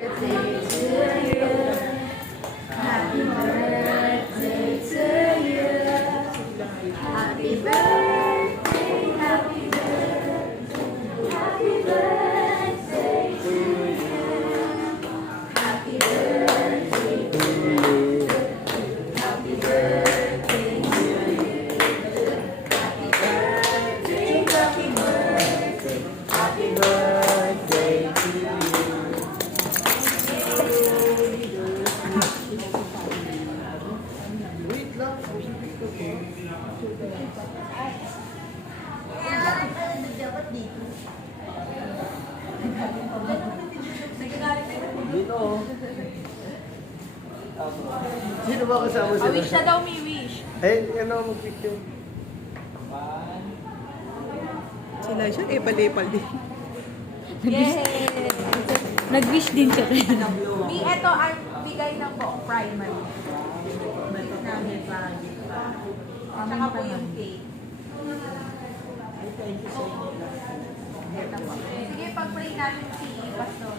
birthday to you. Happy birthday to you. Happy birthday, happy birthday, happy birthday to you. Happy birthday to you. Happy birthday to you. Happy birthday, happy birthday, happy birthday to you. Dito. Sino ba kasama sila? Wish na daw, may wish. Eh, ano mag-picture? Sila siya, epal-epal din. Yay! Nag-wish din siya. Ito ang bigay ng buong primary. Namin pa. Tsaka po yung cake. Sige, pag-pray natin si Pastor.